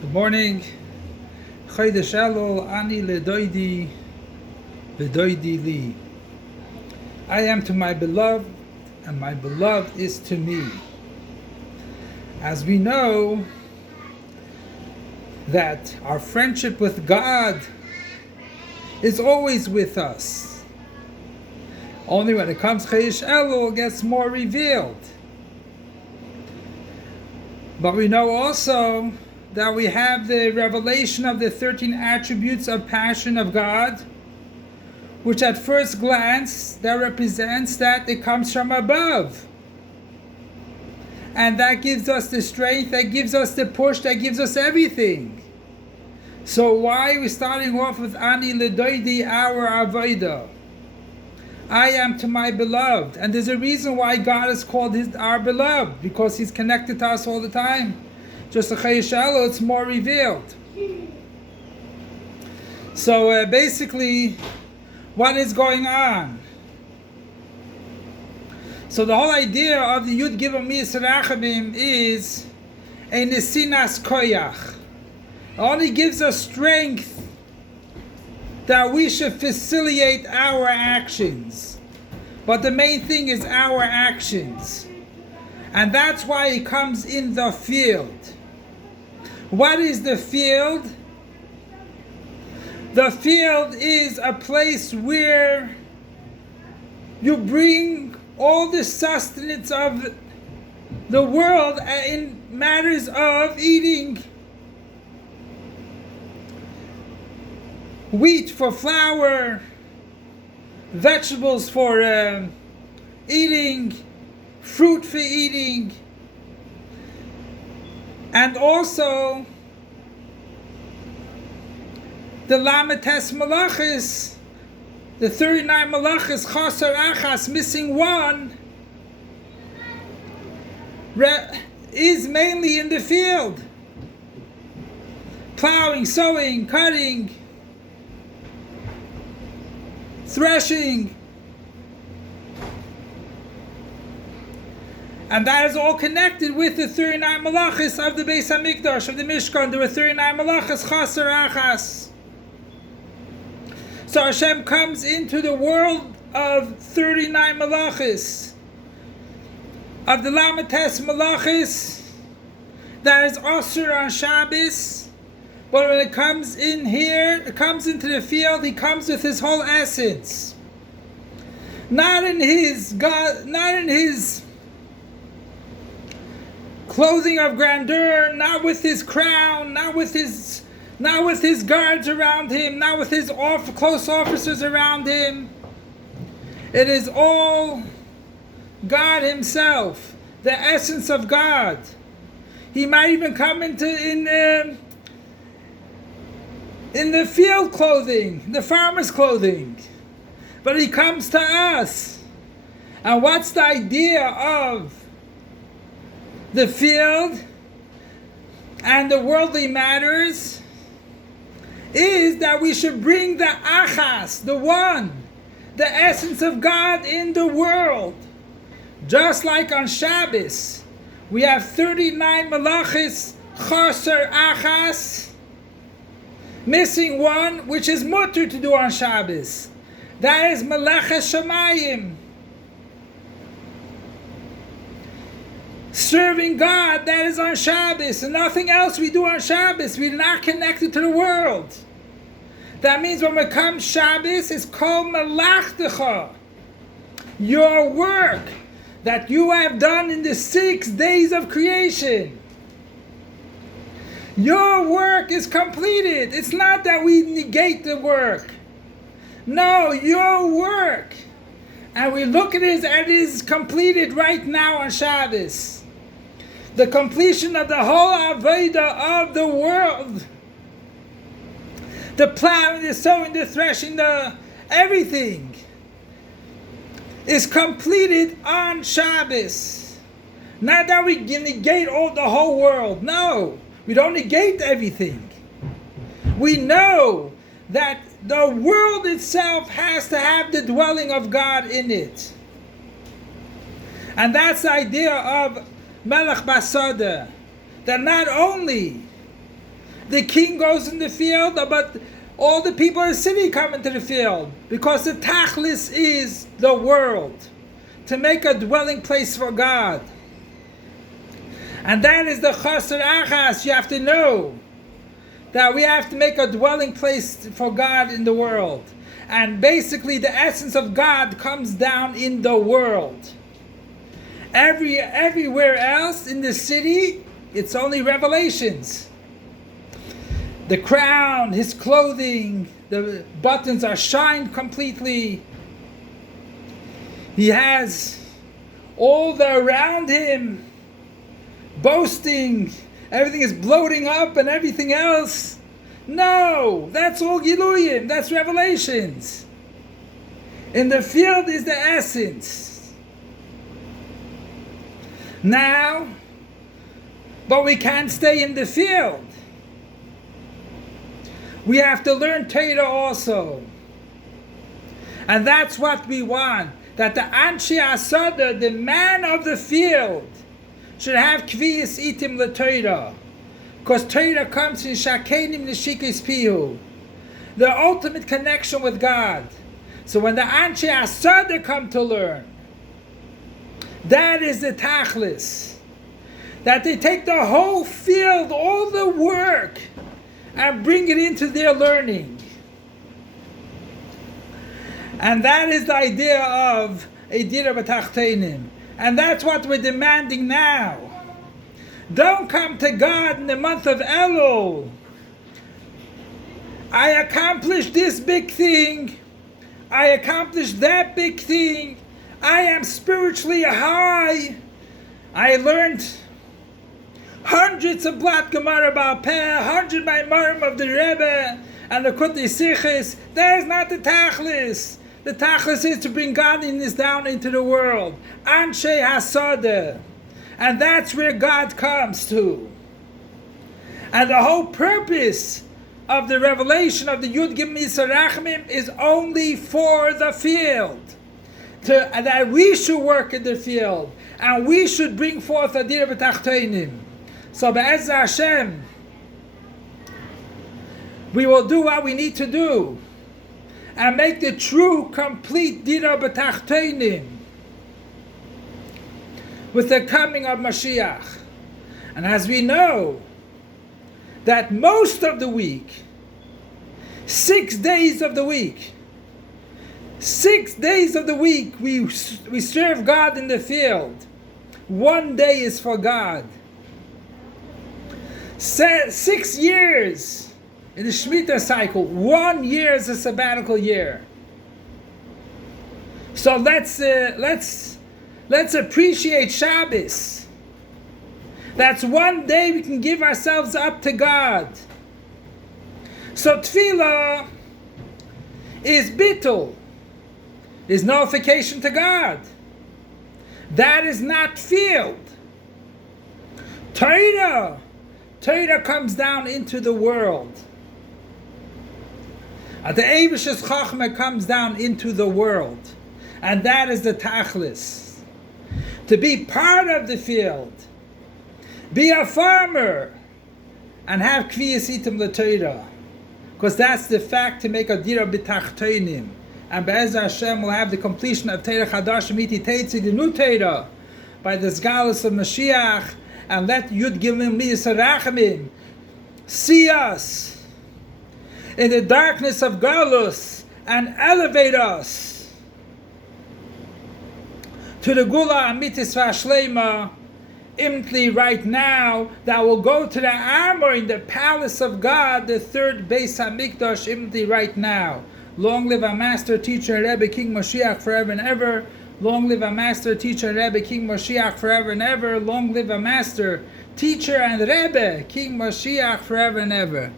Good morning. Chodesh Elul ani ledoidi v'doidi li. I am to my beloved, and my beloved is to me. As we know that our friendship with God is always with us. Only when it comes Chodesh Elul, it gets more revealed. But we know also that we have the revelation of the 13 attributes of passion of God, which at first glance that represents that it comes from above. And that gives us the strength, that gives us the push, that gives us everything. So why are we starting off with Ani Ledoidi, our Avodah? I am to my beloved. And there's a reason why God is called our beloved, because He's connected to us all the time. Just a Chodesh Elul, it's more revealed. So basically, what is going on? So the whole idea of the Yud Gimel Midas Rachamim is a Nesinas Koyach. It only gives us strength that we should facilitate our actions. But the main thing is our actions. And that's why it comes in the field. What is the field? The field is a place where you bring all the sustenance of the world in matters of eating. Wheat for flour, vegetables for eating, fruit for eating, and also the Lamites Malachis, the 39 Malachis, Chasar Achas, missing one, is mainly in the field. Plowing, sowing, cutting, threshing. And that is all connected with the 39 Malachis of the Beis HaMikdash, of the Mishkan. There were 39 Malachis, Chasar Achas. So Hashem comes into the world of 39 Malachis, of the Lamites Malachis, that is Asur on Shabbos. But when it comes in here, it comes into the field, He comes with His whole essence. Not in His God, not in His clothing of grandeur, not with His crown, not with His guards around Him, not with His close officers around Him. It is all God Himself, the essence of God. He might even come in the field clothing, the farmer's clothing, but He comes to us. And what's the idea of the field and the worldly matters? Is that we should bring the Achas, the one, the essence of God in the world. Just like on Shabbos, we have 39 Malachis, Chasar Achas, missing one, which is mutter to do on Shabbos. That is Meleches Shamayim. Serving God, that is on Shabbos, and nothing else we do on Shabbos. We're not connected to the world. That means when it comes Shabbos, it's called Melachtecha. Your work that you have done in the 6 days of creation. Your work is completed. It's not that we negate the work. No, your work. And we look at it as it is completed right now on Shabbos. The completion of the whole Avodah of the world. The plowing, the sowing, the threshing, the everything is completed on Shabbos. Not that we negate the whole world. No, we don't negate everything. We know that the world itself has to have the dwelling of God in it. And that's the idea of Melech Basada, that not only The king goes in the field, but all the people in the city come into the field. Because the tachlis is the world. To make a dwelling place for God. And that is the chasar achas. You have to know that we have to make a dwelling place for God in the world. And basically the essence of God comes down in the world. Everywhere else in the city, it's only revelations. The crown, his clothing, the buttons are shined completely. He has all the around him boasting, everything is bloating up and everything else. No, that's all Giluyim, that's revelations. In the field is the essence. Now, but we can't stay in the field. We have to learn Torah also. And that's what we want. That the Anshe Asada, the man of the field, should have Kviyas Itim LeTorah. Because Torah comes in Shakenim Neshikis Pihu. The ultimate connection with God. So when the Anshe Asada come to learn, that is the Tachlis. That they take the whole field, all the work, and bring it into their learning. And that is the idea of Eidira B'Tachtenim. And that's what we're demanding now. Don't come to God in the month of Elul. I accomplished this big thing. I accomplished that big thing. I am spiritually high. I learned hundreds of Blat Gemara Baal Peh, 100 Maimarim of the Rebbe, and the Kutei Sichos. That is not the Tachlis. The Tachlis is to bring godliness down into the world. Anshe Hasada. And that's where God comes to. And the whole purpose of the revelation of the Yud Gimel Yisarachmim is only for the field. That we should work in the field. And we should bring forth Adira B'Tachtenim. So Be'ezer Hashem, we will do what we need to do. And make the true, complete Dira B'Tachtenim with the coming of Mashiach. And as we know, that most of the week, 6 days of the week, 6 days of the week, we serve God in the field. 1 day is for God. 6 years in the Shemitah cycle, 1 year is a sabbatical year. So let's appreciate Shabbos. That's 1 day we can give ourselves up to God. So Tefillah is bittul, is nullification to God. That is not field. Torah comes down into the world. The Eibish's Chachma comes down into the world. And that is the Tachlis. To be part of the field. Be a farmer. And have Kviyas Itim LeTorah. Because that's the fact to make a Dira B'Tachtenim. And Be'ezer Hashem will have the completion of Torah Chadash Miti Teitzi, the new Torah, by the Sgalus of Mashiach. And let Yud Gimel Yisarachmim see us in the darkness of Galus and elevate us to the Gula Amitis Vashlema imtli right now, that will go to the armor in the palace of God, the third Beis HaMikdash imtli right now. Long live our master, teacher, and Rebbe, King Mashiach forever and ever. Long live our master, teacher, and Rebbe, King Mashiach forever and ever. Long live our master, teacher, and Rebbe, King Mashiach forever and ever.